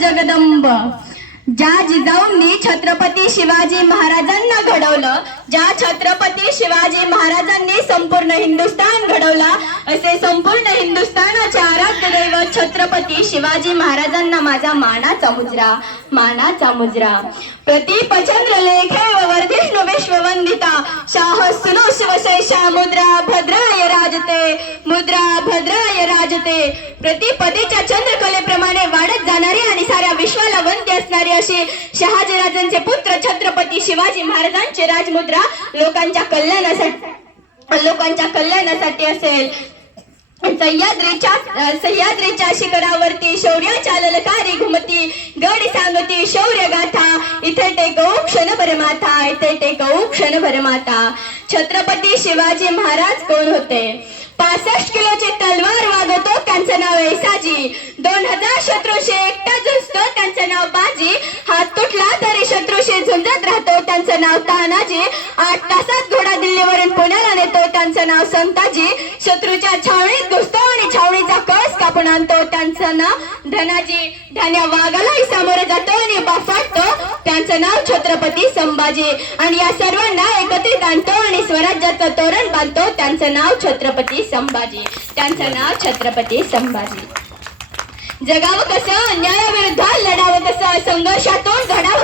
जगदंब. ज्या जिजाऊंनी छत्रपती शिवाजी महाराजांना घडवलं ज्या छत्रपती शिवाजी महाराजांनी संपूर्ण हिंदुस्थान घडवला असे संपूर्ण हिंदुस्थानाचे आराध्य दैवत छत्रपती शिवाजी महाराजांना माझा मानाचा मुजरा मानाचा मुजरा. प्रतिपचंद्र लेखे शाह सुनो मुद्रा भद्राय राजते मुद्रा भद्राय राजते प्रतिपदेच्या चंद्रकलेप्रमाणे वाढत आणि साऱ्या विश्वाला वंद्य शहाजीराजांचे पुत्र छत्रपती शिवाजी राजमुद्रा लोकांच्या कल्याणासाठी लोकांच्या कल्याणासाठी असेल. सह्याद्रीच्या सह्याद्रीच्या शिखरावरती शौर्याच्या ललकारी घुमती गड सांगती शौर्य गाथा इथे टेक क्षणभर माथा इथे टेकवू क्षणभर माता छत्रपती शिवाजी महाराज कोण होते? पासष्ट किलोची तलवार वागवतो त्यांचं नाव ऐसाजी. दोन हजार शत्रूशी एकटा झुंजतो त्यांचं नाव बाजी. हात तुटला तरी शत्रूशी झुंजत राहतो त्यांचं नाव तानाजी आठ तासात घोडा दिल्लीवरून पुण्याला नेतो त्यांचं नाव संताजी. शत्रूच्या छावणीत घुसतो आणि छावणीचा आपण आणतो. त्यांचं नाव धनाजी. धान्या वाघालाही सामोरं जातो आणि बाफाटतो त्यांचं नाव छत्रपती संभाजी. आणि या सर्वांना एकत्रित आणतो आणि स्वराज्याचं तोरण बांधतो. त्यांचं नाव छत्रपती संभाजी. त्यांचं नाव छत्रपती संभाजी. जगावं कसं अन्यायाविरुद्ध लढावं कसं संघर्षातून घडावं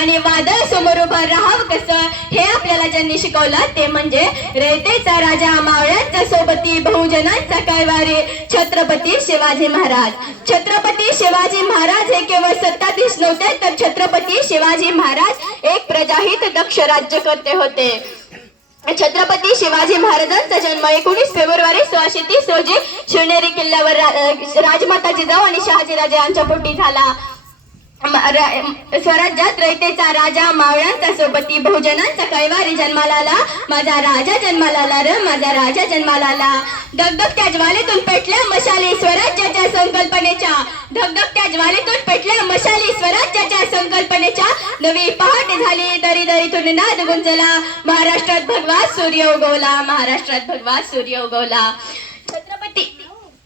आणि वादळ समोर उभं राहावं कसं हे आपल्याला ज्यांनी शिकवलं ते म्हणजे रेतेचा राजा मावळ्यांचा सोबती बहुजनांचा कैवारी छत्रपती शिवाजी महाराज. छत्रपती शिवाजी महाराज हे केवळ सत्ताधीश नव्हते तर छत्रपती शिवाजी महाराज एक प्रजाहित दक्ष राज्यकर्ते होते. छत्रपती शिवाजी महाराजांचा जन्म एकोणीस फेब्रुवारी सोळाशे तीस रोजी शिवनेरी किल्ल्यावर राजमाता जिजाऊ आणि शहाजीराजे यांच्या पोटी झाला. स्वराज्यात रयतेचा राजा मावळ्यांचा सोबती बहुजनांचा कैवारी जन्माला आला माझा राजा जन्माला आला र माझा राजा जन्माला आला धगधगत्या ज्वालेतून पेटल्या मशाली स्वराज्याच्या संकल्पनेच्या. धगधगत्या ज्वालेतून पेटल्या मशाली स्वराज्याच्या संकल्पनेच्या. नवी पहाट झाली दरी दरीतून नाद गुंजला. महाराष्ट्रात भगवा सूर्य उगवला महाराष्ट्रात भगवा सूर्य उगवला.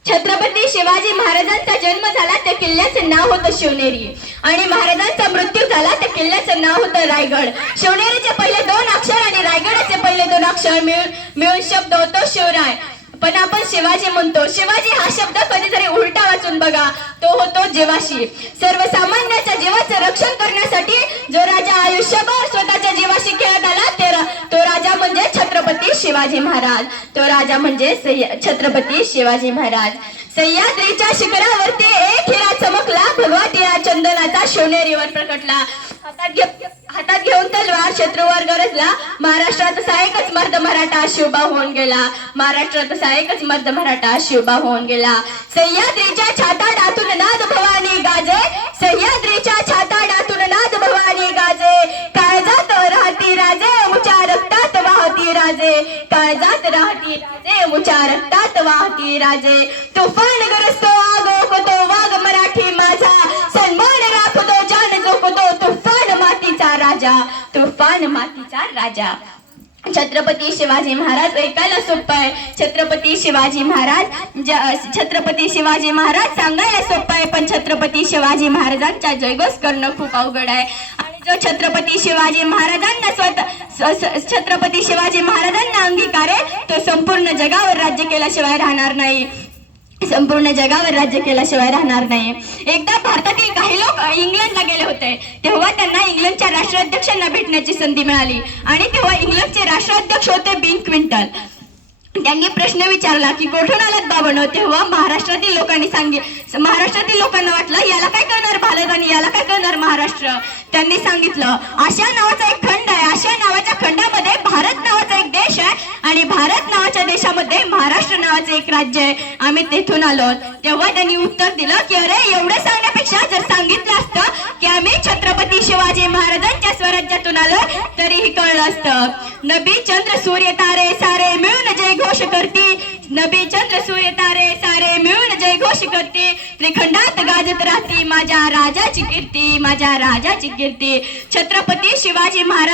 छत्रपती शिवाजी महाराजांचा जन्म झाला त्या किल्ल्याचं नाव होतं शिवनेरी. आणि महाराजांचा मृत्यू झाला त्या किल्ल्याचं नाव होतं रायगड. शिवनेरीचे पहिले दोन अक्षर आणि रायगडाचे पहिले दोन अक्षर मिळून मिळून शब्द होतो शिवराय. पण आपण शिवाजी म्हणतो. शिवाजी हा शब्द कधीतरी उलटा वाचून बघा. तो होतो जीवाशी. सर्वसामान्याच्या जीवाचं रक्षण करण्यासाठी जो राजा आयुष्यभर स्वतःच्या जीवाशी खेळत आला ते रा- तो राजा म्हणजे छत्रपती शिवाजी महाराज. तो राजा म्हणजे छत्रपती शिवाजी महाराज. सह्याद्रीच्या शिखरावरती एक हिरा चमकला भगवा टिळा चंदनाचा शिवनेरीवर प्रकटला. हातात घे हातात घेऊन तलवार शत्रूवर गरजला. महाराष्ट्रात असा एकच मर्द मराठा शिवबा होऊन गेला. महाराष्ट्रात असा एकच मर्द मराठा शिवबा होऊन गेला. सह्याद्रीच्या छाता डातून नाद भवानी गाजे. सह्याद्रीच्या छाता डातून नाद भवानी गाजे. राजे काळजात राहती ते मुच्या रक्तात वाहती राजे. तुफान गरजतो आग ओकतो वाघ मराठी माझा. सन्मान राखतो जान जोकतो तुफान मातीचा राजा तुफान मातीचा राजा. छत्रपती शिवाजी महाराज ऐकायला सोपं आहे. छत्रपती शिवाजी महाराज छत्रपती शिवाजी महाराज सांगायला सोपं आहे पण छत्रपती शिवाजी महाराजांचा जयघोष करणं खूप अवघड आहे. जो छत्रपती शिवाजी महाराजांना स्वतः छत्रपती शिवाजी महाराजांना अंगीकार तो संपूर्ण जगावर राज्य केल्याशिवाय राहणार नाही. संपूर्ण जगावर राज्य केल्याशिवाय राहणार नाही. एकदा भारतातील काही लोक इंग्लंडला गेले होते तेव्हा त्यांना इंग्लंडच्या राष्ट्राध्यक्षांना भेटण्याची संधी मिळाली आणि तेव्हा इंग्लंडचे राष्ट्राध्यक्ष होते बिन क्विंटल. त्यांनी प्रश्न विचारला की कोठून आलात बाबांनो? तेव्हा महाराष्ट्रातील लोकांनी सांगितलं महाराष्ट्रातील लोकांना वाटलं याला काय करणार भारत आणि याला काय करणार महाराष्ट्र? त्यांनी सांगितलं आशा नावाचा एक खंड आहे. आशा नावाच्या खंडामध्ये भारत नावाचा एक देश आहे आणि भारत नावाच्या देशामध्ये महाराष्ट्र नावाचे एक राज्य आहे. आम्ही तेथून आलो. तेव्हा त्यांनी उत्तर दिलं की अरे एवढं सांगण्यापेक्षा जर सांगितलं असतं की आम्ही छत्रपती शिवाजी महाराजांच्या स्वराज्यातून आलो तरीही कळलं असतं. नबी चंद्र सूर्य तारे सारे मिळून जय घोष करती नबी चंद्र सूर्य तारे सारे जयघोष करते. त्रिखंडात गाजत राहते. माझ्या राजाची कीर्ती माझ्या राजाची कीर्ती. छत्रपती शिवाजी महाराज